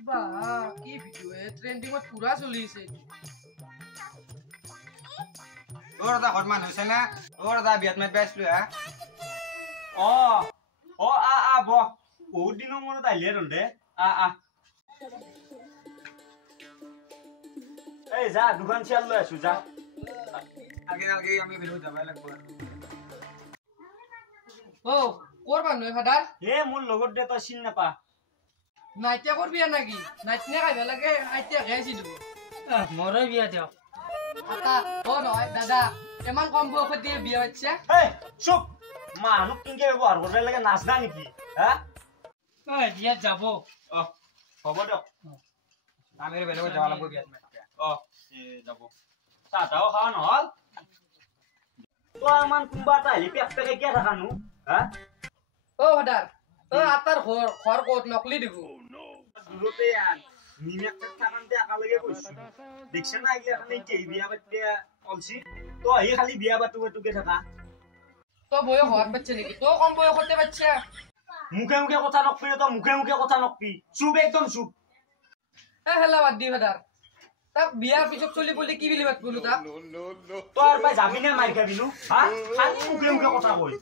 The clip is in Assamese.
বা কি ভিডিও ট্ৰেন্ডিংত পুৰা চলিছে তোৰ এটা ঘৰমান হৈছে না তোৰ এটা বিয়াত মাত পাইছিলো হা আ ব বহুত দিনৰ মূৰত আহিলে ৰন্ধে এই যা দোকান চিয়াল লৈ আছো যা আগে আগে আমি বেলেগ যাবই লাগব ও কোৰ মানুহ ফাদাৰ হে মোৰ লগত দে তই চিন নাপা নাইতিয়া কোৰ বিয়া নাকি নাইতনে খাইব লাগে আইতিয়া ঘেছি দিব মৰে বিয়া দিয়ক আতা ও নহয় দাদা ইমান কম বয়সত দিয়ে বিয়া হচ্ছে এই চুপ মানুহ কিনকে ব্যৱহাৰ কৰিব লাগে নাচনা নেকি হা বিয়াত যাব হ'ব দিয়ক আমি বেলেগ যাব লাগব বিয়াত মাত যাব চাহ তাহও খাওয়া নহল তই ইমান কোনোবা এটা আহিলে পেক পেকে কিয় থাকানো হা ও ফাদার ও আতার ঘর কোত নকলি দিব দূৰতে নিমেক থাকান্তে একেলগে গৈছো দেখছে না এইগিলা খালি কেই বিয়া পাতিলে অলছি তই আহি খালি বিয়া পাতুকে থাকা তো বয়স হওয়ার বাচ্চা নাকি তো কম বয়স হতে বাচ্চা মুখে মুখে কথা নকবি তই মুখে মুখে কথা নকবি চুপ একদম চুপ এ হেলা বাদ দি ফাদার তাক বিয়ার পিছত চলি বলি কি বুলি বাত বলো তাক তই আৰু পাই যাবি নে মাৰি খাবিনো হা খালি মুখে মুখে কথা কই